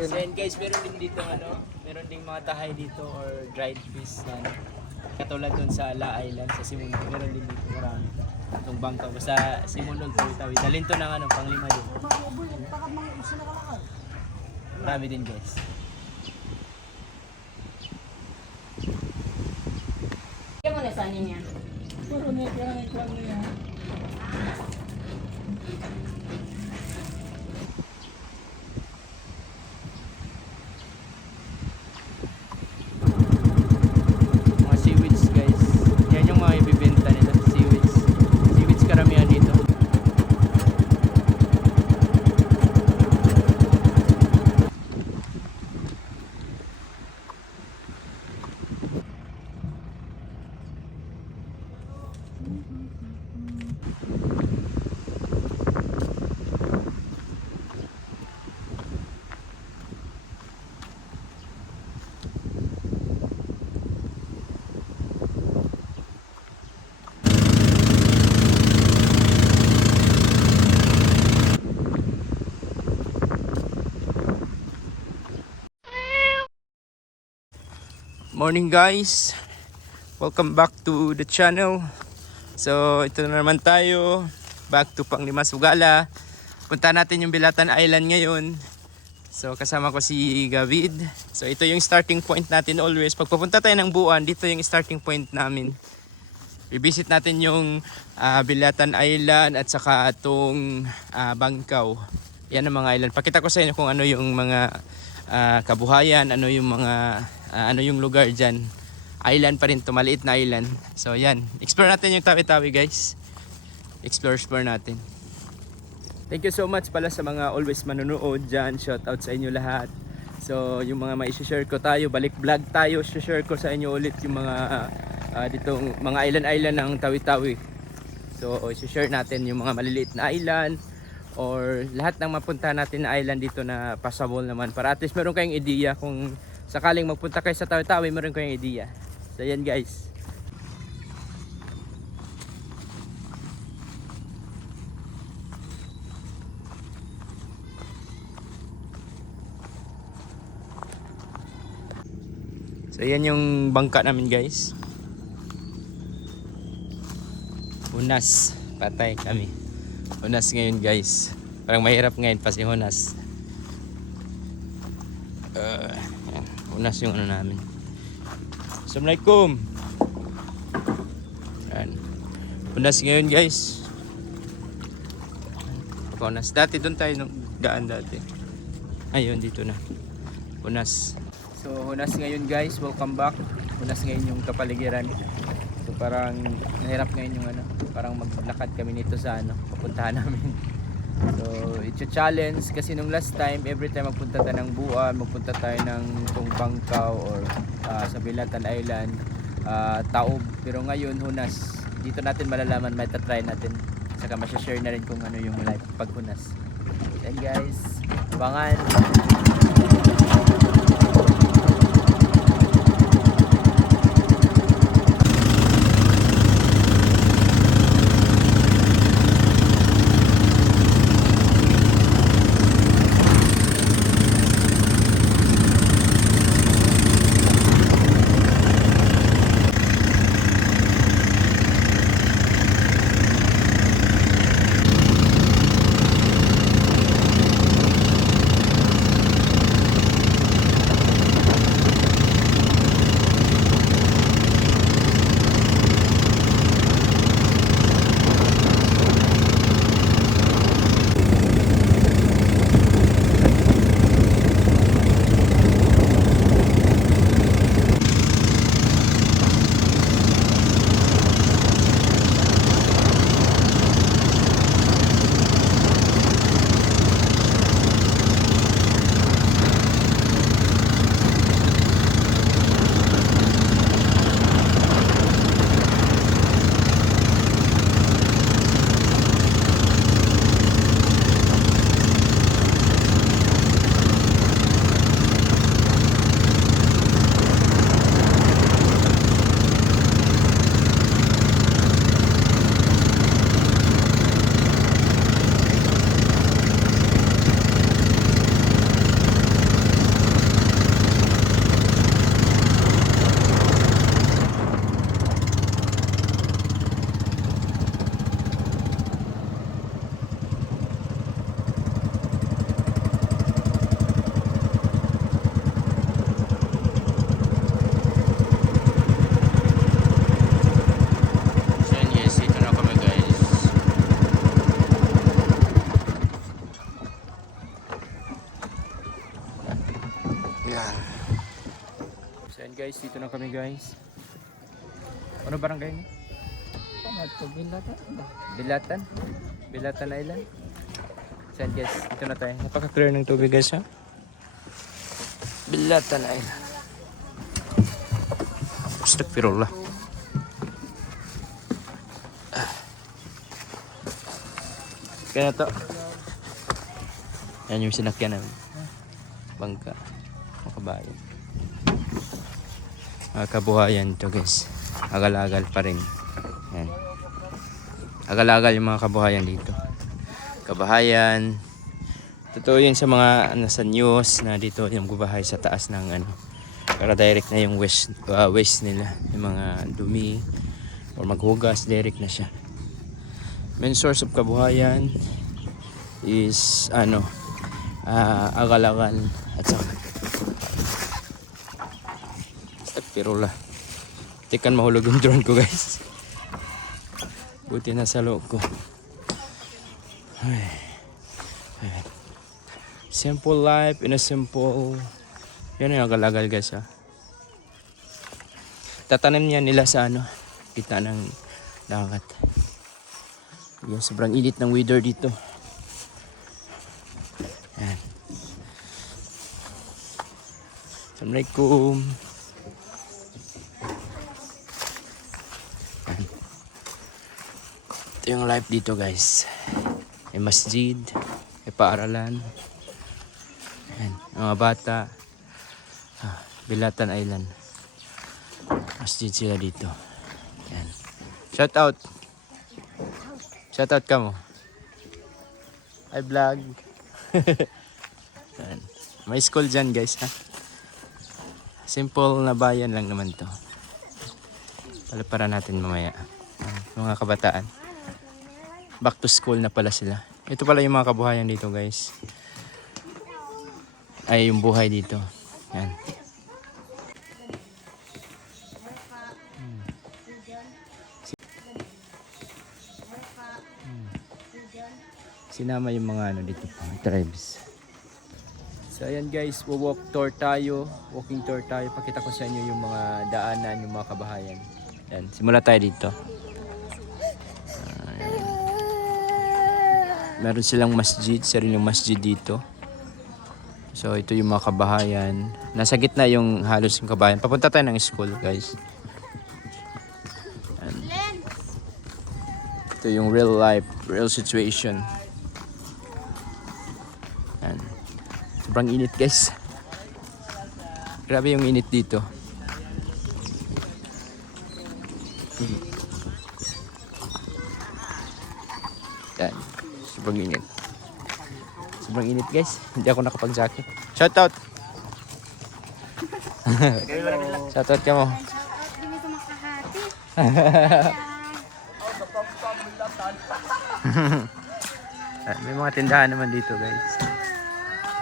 So yan guys, meron din dito meron ding mga tahay dito or dried fish na katulad dun sa La Island, sa Simunod. Meron din dito marami. Itong bangka, basta Simunod, Tawi-Tawi. Dalhin to ng panglima din. Marami din guys. Kaya mo na sa niya. Puro na yung iklang niya. Mga seaweeds guys. Yan yung mga ibibenta nila. Seaweeds. Seaweeds karamihan dito. Morning guys, welcome back to the channel. So ito na naman tayo, back to Panglima Sugala. Punta natin yung Bilatan Island ngayon. So kasama ko si Gavid. So ito yung starting point natin always. Pag pupunta tayo ng Buuan, dito yung starting point namin. I-visit natin yung Bilatan Island at saka itong Bangkaw. Yan ang mga island. Pakita ko sa inyo kung ano yung mga kabuhayan, ano yung mga ano yung lugar dyan. Island pa rin to, maliit na island. So yan, explore natin yung Tawi-Tawi guys. Explore natin. Thank you so much pala sa mga always manonood dyan. Shout out sa inyo lahat. So yung mga mai-share ko tayo, balik vlog tayo, share ko sa inyo ulit yung mga ditong mga island ng Tawi-Tawi. So i-share natin yung mga maliliit na island or lahat ng mapunta natin na island dito na passable naman, para at least meron kayong ideya kung sakaling magpunta kayo sa Tawi-Tawi, meron kayong ideya. So yan guys. So yan yung bangka namin guys. Hunas, patay kami. Hunas ngayon guys. Parang mahirap ngayon pa si Hunas. Yan. Hunas yung ano namin. Assalamualaikum. Yan. Hunas ngayon guys. Hunas. Dati doon tayo nung daan dati. Ayun, dito na. Hunas. So Hunas ngayon guys. Welcome back. Hunas ngayon yung kapaligiran. So parang nahirap ngayon yung parang maglakad kami nito sa papuntahan namin. So it's a challenge kasi nung last time, every time magpunta tayo ng Buuan, magpunta tayo ng Bangkaw or sa Bilatan Island, Taob. Pero ngayon Hunas, dito natin malalaman, may tatry natin, saka masya-share na rin kung ano yung life pag Hunas. Yan guys, abangan. Yan. So yan guys, dito na kami guys. Ano barangay niyo? Tama ito, Bilatan. Bilatan? Bilatan Island? So yan guys, dito na tayo. Napaka-clear ng tubig guys ha. Bilatan Island. Astagfirullah. Kaya to. Yan yung sinakyan namin. Bangka. Makabayan. Kabuhayan to guys. Agal-agal pa rin. Yan. Agal-agal yung mga kabuhayan dito. Kabahayan. Totoo yun sa mga nasa news na dito yung gubahay sa taas ng ano. Para direct na yung waste nila. Yung mga dumi. Or maghugas, direct na siya. Main source of kabuhayan is ano, agal-agal at saka Astagfirullah. Tikan mahulog yung drone ko guys. Buti na sa loob ko. Ay. Simple life in a simple. Yan yung agal-agal guys ha. Tatanim niya nila sa ano, kita ng dagat. Yan, sobrang init ng weather dito. Yan. Assalamualaikum. Yan. Ito yung life dito guys. May masjid, may paaralan. Yan, mga bata. Bilatan Island. Masjid sila dito. Yan. Shout out. Shoutout ka mo. Hi vlog. May school dyan guys ha. Simple na bayan lang naman to. Para natin mamaya. Mga kabataan. Back to school na pala sila. Ito pala yung mga kabuhayan dito guys. Ay yung buhay dito. Yan. Sinama yung mga ano dito pa, tribes. So ayan guys, walk tour tayo, walking tour tayo. Pakita ko sa inyo yung mga daanan, yung mga kabahayan. Yan, simula tayo dito. Meron silang masjid, sariling masjid dito. So ito yung mga kabahayan. Nasa gitna yung halos yung kabahayan. Papunta tayo ng school guys. Yan. Ito yung real life, real situation. Yan. Sobrang init guys. Grabe yung init dito. Yan. Sobrang init. Sobrang init guys. Hindi ako nakapag-jacket. Shout out. Shout out ka mo. Dili ko makahati. May mga tindahan naman dito guys.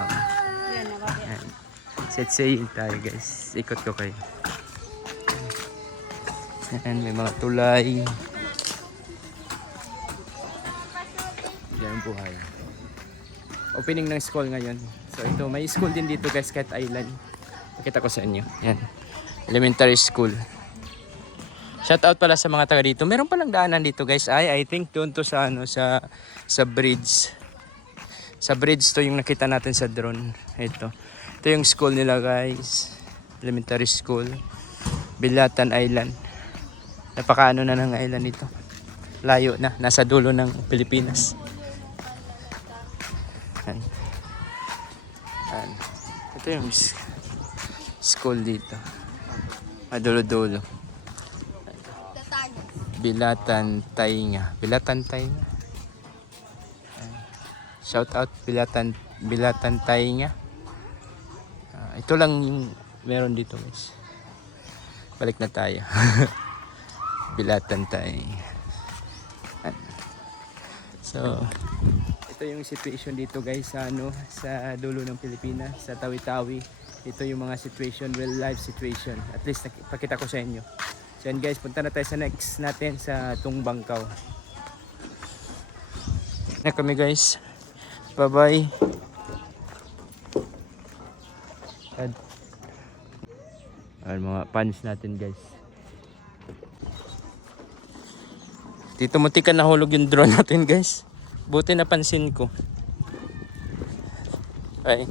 Yan, Yan. Set sail tayo guys. Ikot ko kayo. Yan, may mga tulay. Yan ang buhay. Opening ng school ngayon. So ito, may school din dito guys, kahit island. Pakita ko sa inyo. Yan. Elementary school. Shout out pala sa mga taga dito. Meron palang daanan dito guys. I think doon to sa ano sa bridge. Sa bridge to yung nakita natin sa drone. Ito. Ito yung school nila guys. Elementary school. Bilatan Island. Napakaano na ng island ito. Layo na. Nasa dulo ng Pilipinas. Yan. Yan. Ito yung school dito. Madulo-dulo. Bilatan Tainga. Bilatan Tainga. Shout out Bilatan Tainga. Ito lang yung meron dito guys. Balik na tayo. Bilatan Tainga. So, ito yung situation dito guys sa ano sa dulo ng Pilipinas, sa Tawi-Tawi. Ito yung mga situation, real life situation. At least pakita ko sa inyo. So yan guys, punta na tayo sa next natin sa Tungbangkaw. Na kami guys. Bye bye. Mga fans natin guys. Dito muntikan nahulog yung drone natin guys. Buti napansin ko. Ay.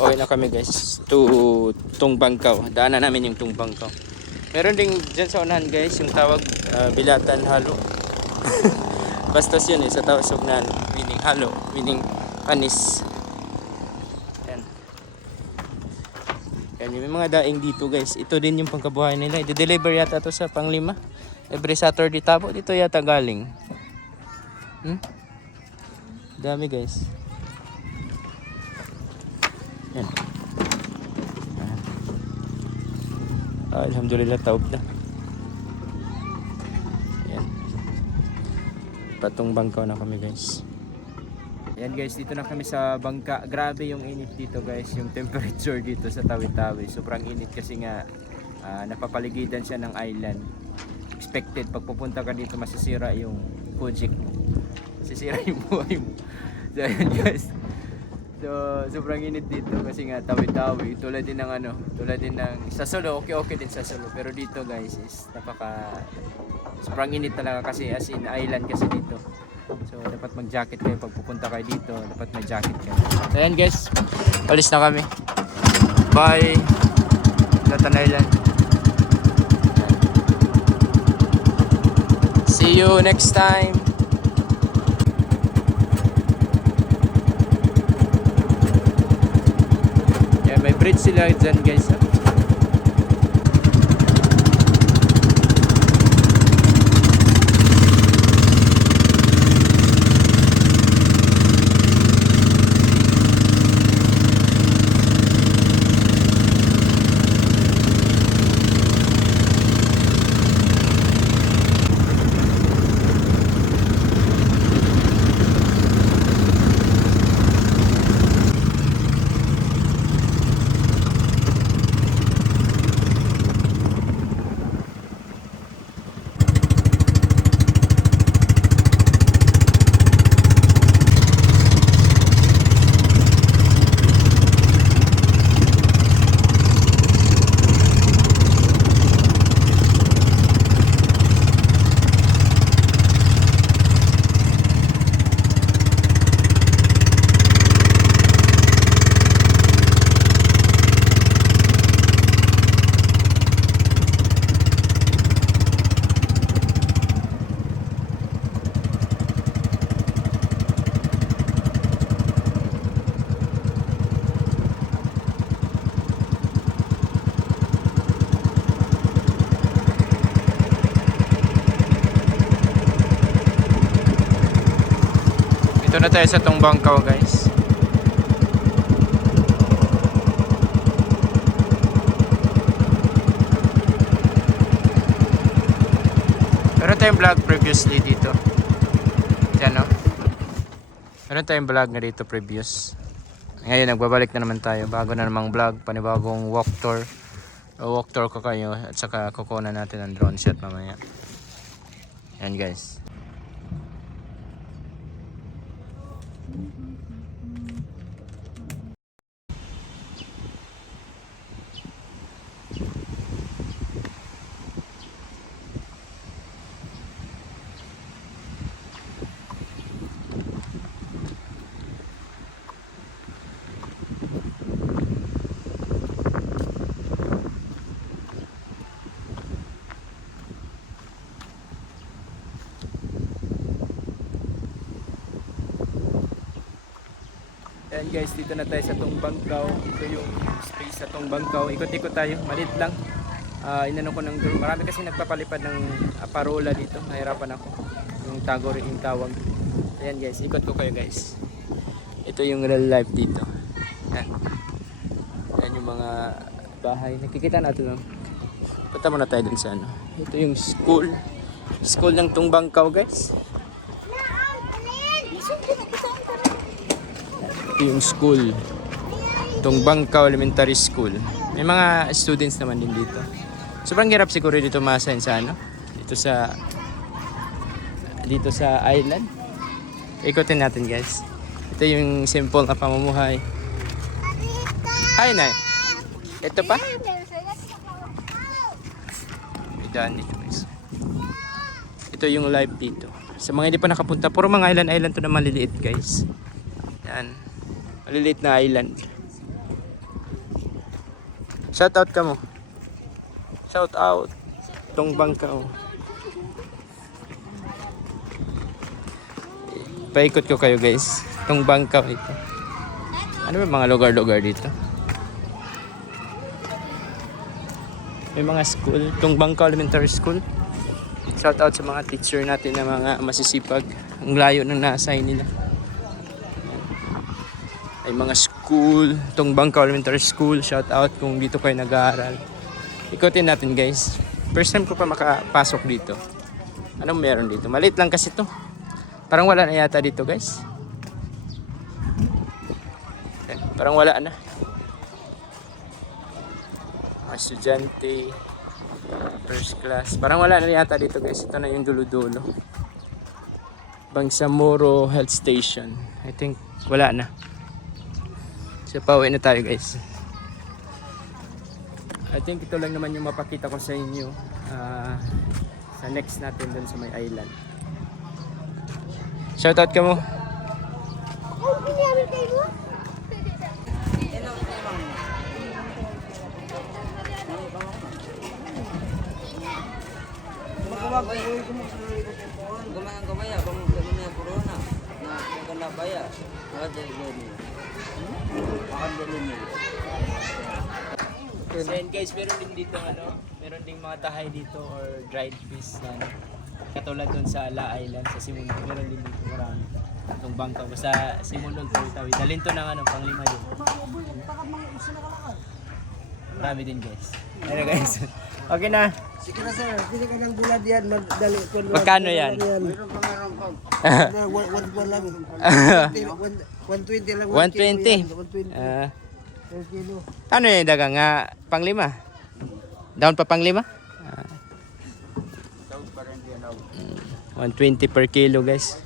Okay na kami guys. Tung Bangkaw. Daanan namin yung Tung Bangkaw. Meron ding dyan sa unahan guys yung tawag Bilatan Halo. Bastos yun sa tawag na meaning halo, meaning panis. Yan. Yan yung mga daing dito guys. Ito din yung pangkabuhay nila. I-deliver yata to sa Panglima. Every Saturday tabo. Dito yata galing. Dami guys. Yan. Alhamdulillah taob na. Yan. Patong Bangkaw na kami guys. Yan guys, dito na kami sa bangka. Grabe yung init dito guys, yung temperature dito sa Tawi-Tawi. Sobrang init kasi nga napapaligidan siya ng island. Expected pag pupunta ka dito masisira yung project mo. Masisira yung buhay mo. So yan guys. So sobrang init dito kasi nga Tawi-Tawi. Tulad din ng sa Solo, okay din sa Solo. Pero dito guys is sobrang init talaga kasi as in island kasi dito. So dapat mag-jacket kayo pag pupunta kayo dito, dapat may jacket kayo. So ayan guys, alis na kami. Bye. Bilatan Island. See you next time. Yeah, may bridge sila dyan guys. Ito na tayo sa Tung Bangkaw guys. Meron tayong vlog previously dito. Diyan no? Meron tayong vlog na dito previous. Ngayon nagbabalik na naman tayo. Bago na namang vlog, panibagong walk tour. Walk tour ko kayo at saka kukunan natin ang drone shot mamaya. Yan guys. Ayan guys, dito na tayo sa Tung Bangkaw. Ito yung space sa Tung Bangkaw. Ikot-ikot tayo, maliit lang. Inano ko ng drone. Marami kasi nagpapalipad ng parola dito. Nahirapan ako. Yung tago rin yung tawag. Ayan guys, ikot ko kayo guys. Ito yung real life dito. Ayan. Ayan yung mga bahay. Nakikita natin lang. Punta muna tayo dun sa ano. Ito yung school. School ng Tung Bangkaw guys. Yung school, Tung Bangkaw Elementary School. May mga students naman din dito. Sobrang hirap siguro dito masahin sa ano, dito sa island. Ikutin natin guys. Ito yung simple na pamumuhay. Hi, Nay. Ito pa? May daan dito, guys. Ito yung live dito. Sa mga hindi pa nakapunta, puro mga island to na maliliit, guys. Yan. Maliliit na island. Shout out ka mo. Shout out. Tong Bangkaw. Paikot ko kayo, guys. Tong Bangkaw ito. Ano ba mga lugar-lugar dito? May mga school. Tong Bangkaw Elementary School. Shout out sa mga teacher natin na mga masisipag. Ang layo ng na-assign nila. Ay mga school. Tong Bangkaw Elementary School. Shout out kung dito kayo nag-aaral. Ikutin natin, guys. First time ko pa makapasok dito. Anong meron dito? Maliit lang kasi to. Parang wala na yata dito, guys. Parang wala na. Mga estudyante. First class. Parang wala na yata dito, guys. Ito na yung dulo-dulo. Bangsamoro Health Station. I think wala na. So pauwi na tayo, guys. I think ito lang naman yung mapakita ko sa inyo sa next natin dun sa may island. Shoutout ka mo. So yun, guys, meron din dito meron ding mga tahay dito or dried fish na katulad dun sa La Island sa Simunod. Meron din dito marami. Itong Bangkaw sa Simunod, Tawi-Tawi. Dalhin to ng pang-5 din. Marami din, guys. Ano, guys? Okay na. Sige na sir, pili ka ng bulad yan. Magkano yan? Meron pa meron pa. 120 lang. 120 lang. 120. 1 kilo. Ano yung dagang pang-5? Down pa pang-5? Down pa rin yan. 120 per kilo, guys.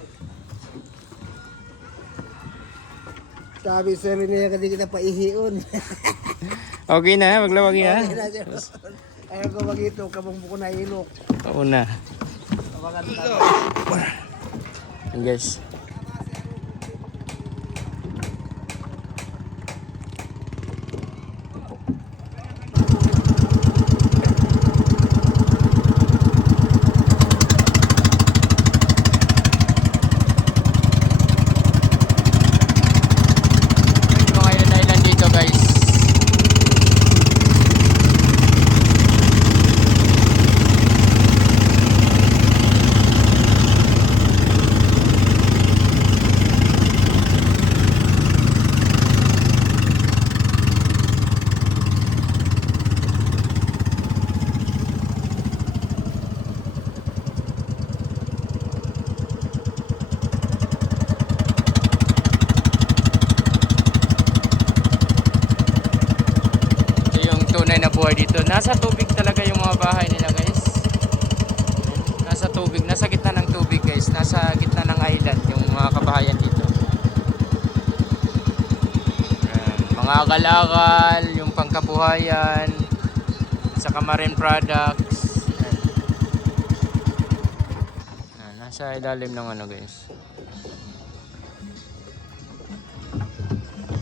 Sabi sir niya kasi kita paihion. Okay na, maglawag yan. Ayaw ko magito, kabang buko na ilok. Oo na. Kabangan Yan, guys. Buhay dito. Nasa tubig talaga yung mga bahay nila, guys. Nasa tubig, nasa gitna ng tubig, guys. Nasa gitna ng island yung mga kabahayan dito. Mga akal-akal, yung pangkabuhayan, saka marine products. Nasa ilalim ng guys.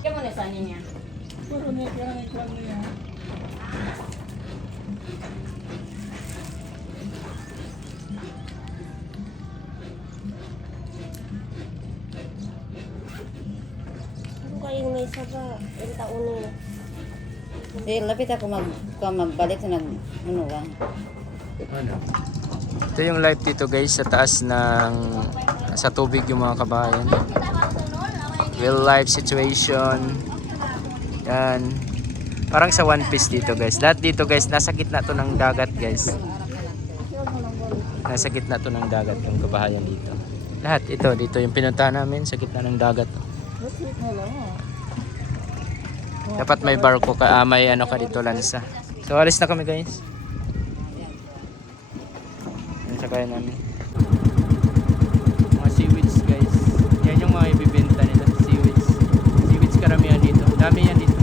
Kaya mo na saan niya? Puro niya lang niya. Kayong may isa ba? Yung taon niya. Lapit ako magbalik sa ano ba? Ano? Ito yung live dito, guys, sa taas ng sa tubig yung mga kabayan. Real life situation. Yan. Parang sa One Piece dito, guys. Lahat dito, guys, nasa gitna to ng dagat, guys. Nasa gitna to ng dagat yung kabahayan dito. Lahat dito yung pinuntahan namin sa gitna ng dagat. Dapat may barko ka, may ka dito, lansa. So alis na kami, guys. Yan sa kaya namin. Mga seaweeds, guys. Yan yung mga ibibenta nila, seaweeds. Seaweeds karamihan dito. Dami yan dito.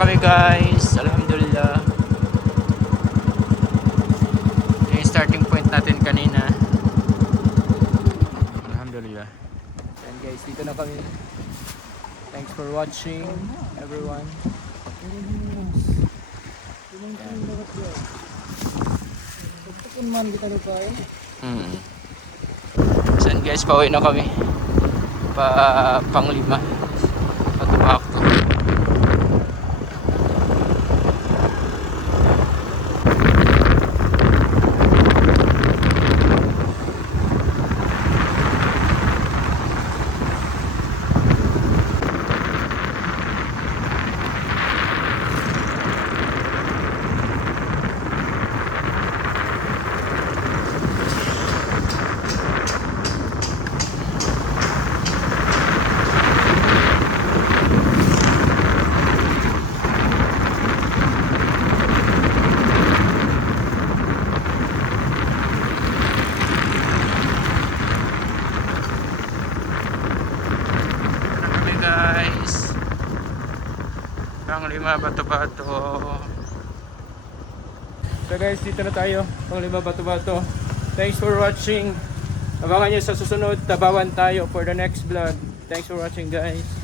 kami guys. Alhamdulillah. Ito yung starting point natin kanina. Alhamdulillah. And guys, dito na kami. Thanks for watching everyone. Pagpakun man kita lupa eh. So guys, pauwi na kami. Panglima. Patubak to. Guys, Panglima Bato-Bato. So guys, dito na tayo, Panglima Bato-Bato. Thanks for watching. Abangan nyo sa susunod, tabawan tayo for the next vlog. Thanks for watching guys.